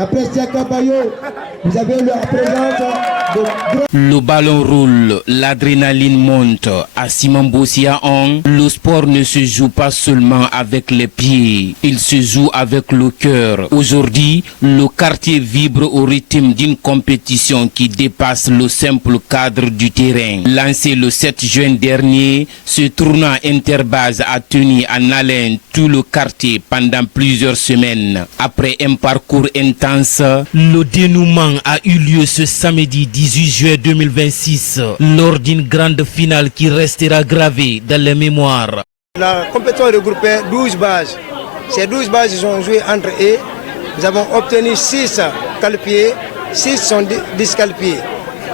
Après Siaka Bayo, vous avez la présence de... Le ballon roule, l'adrénaline monte. À Simon Bossia 1, le sport ne se joue pas seulement avec les pieds, il se joue avec le cœur. Aujourd'hui, le quartier vibre au rythme d'une compétition qui dépasse le simple cadre du terrain. Lancé le 7 juin dernier, ce tournoi interbase a tenu en haleine tout le quartier pendant plusieurs semaines. Après un parcours intense, le dénouement a eu lieu ce samedi 18 juillet 2026 lors d'une grande finale qui restera gravée dans les mémoires. La compétition regroupait 12 bases. Ces 12 bases sont jouées entre eux. Nous avons obtenu 6 qualifiés, 6 sont disqualifiés.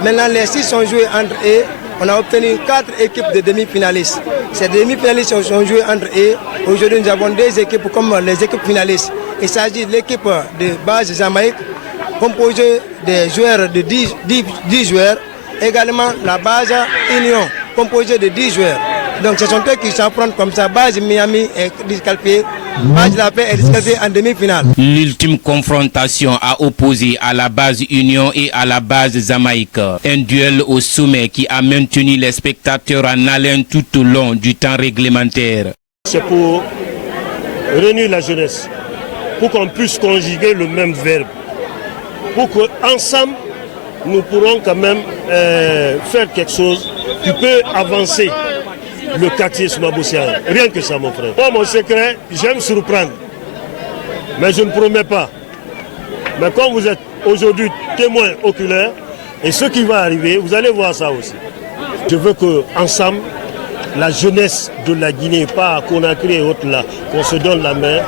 Maintenant, les 6 sont joués entre eux. On a obtenu 4 équipes de demi-finalistes. Ces demi-finalistes sont joués entre eux. Aujourd'hui, nous avons 2 équipes comme les équipes finalistes. Il s'agit de l'équipe de base Jamaïque, composée des joueurs de 10 joueurs. Également la base Union, composée de 10 joueurs. Donc ce sont eux qui s'affrontent comme ça. Base Miami est disqualifiée, base La Paix est disqualifiée en demi-finale. L'ultime confrontation a opposé à la base Union et à la base Jamaïque. Un duel au sommet qui a maintenu les spectateurs en haleine tout au long du temps réglementaire. C'est pour réunir la jeunesse, pour qu'on puisse conjuguer le même verbe, pour qu'ensemble nous pourrons quand même faire quelque chose qui peut avancer le quartier Simon Bossia. Rien que ça, mon frère. Moi, mon secret, j'aime surprendre, mais je ne promets pas. Mais quand vous êtes aujourd'hui témoin oculaire, et ce qui va arriver, vous allez voir ça aussi. Je veux qu'ensemble, la jeunesse de la Guinée, pas à Conakry et autres là, qu'on se donne la main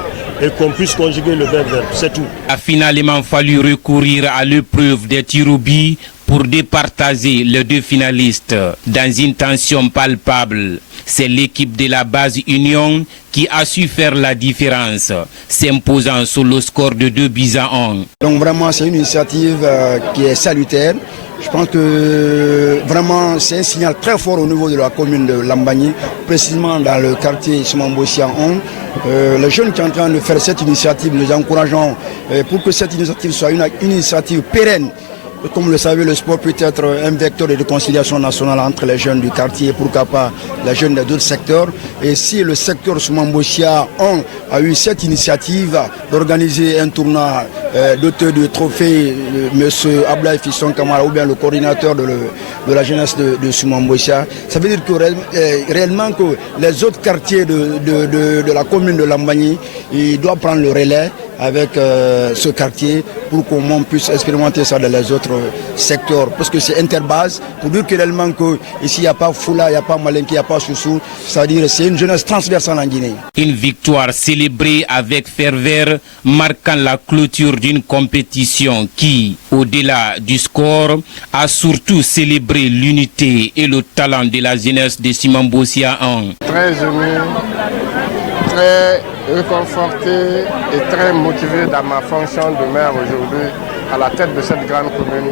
et qu'on puisse conjuguer le verbe, c'est tout. Il a finalement fallu recourir à l'épreuve des tirs au but pour départager les 2 finalistes. Dans une tension palpable, c'est l'équipe de la base Union qui a su faire la différence, s'imposant sur le score de 2-1. Donc vraiment c'est une initiative qui est salutaire. Je pense que vraiment c'est un signal très fort au niveau de la commune de Lambagny, précisément dans le quartier Simon Bossia 1. Les jeunes qui sont en train de faire cette initiative, nous encourageons pour que cette initiative soit une initiative pérenne. Comme vous le savez, le sport peut être un vecteur de réconciliation nationale entre les jeunes du quartier, pourquoi pas les jeunes d'autres secteurs. Et si le secteur Simon Bossia a eu cette initiative d'organiser un tournoi d'auteur de trophée, M. Ablaï Fisson Kamara, ou bien le coordinateur de la jeunesse de Simon Bossia, ça veut dire que réellement que les autres quartiers de la commune de Lambagny, ils doivent prendre le relais avec ce quartier pour qu'on puisse expérimenter ça dans les autres secteurs. Parce que c'est interbase, pour dire que réellement qu'ici il n'y a pas Foula, il n'y a pas Malenki, il n'y a pas Soussou, c'est-à-dire c'est une jeunesse transversale en Guinée. Une victoire célébrée avec ferveur, marquant la clôture d'une compétition qui, au-delà du score, a surtout célébré l'unité et le talent de la jeunesse de Simon Bossia 1. Très ému, très réconforté et très motivé dans ma fonction de maire aujourd'hui à la tête de cette grande commune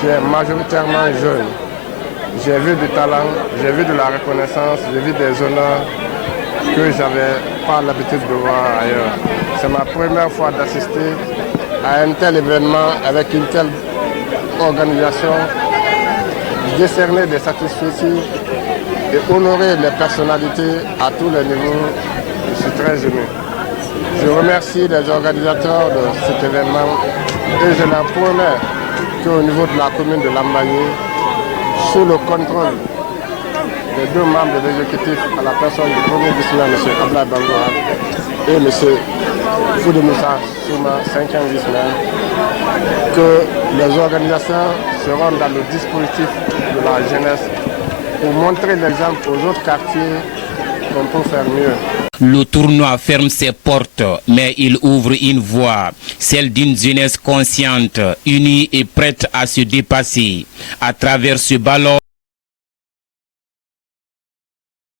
qui est majoritairement jeune. J'ai vu du talent, j'ai vu de la reconnaissance, j'ai vu des honneurs que je n'avais pas l'habitude de voir ailleurs. C'est ma première fois d'assister à un tel événement avec une telle organisation, décerner des satisfactions et honorer les personnalités à tous les niveaux. Je suis très ému. Je remercie les organisateurs de cet événement et je leur promets qu'au niveau de la commune de Lambagny, sous le contrôle des 2 membres de l'exécutif, à la personne du premier vice-maire, M. Ablaï Bangoura, et M. Foudou Moussa Souma, 5e vice-maire, que les organisateurs seront dans le dispositif de la jeunesse pour montrer l'exemple aux autres quartiers qu'on peut faire mieux. Le tournoi ferme ses portes, mais il ouvre une voie, celle d'une jeunesse consciente, unie et prête à se dépasser. À travers ce ballon,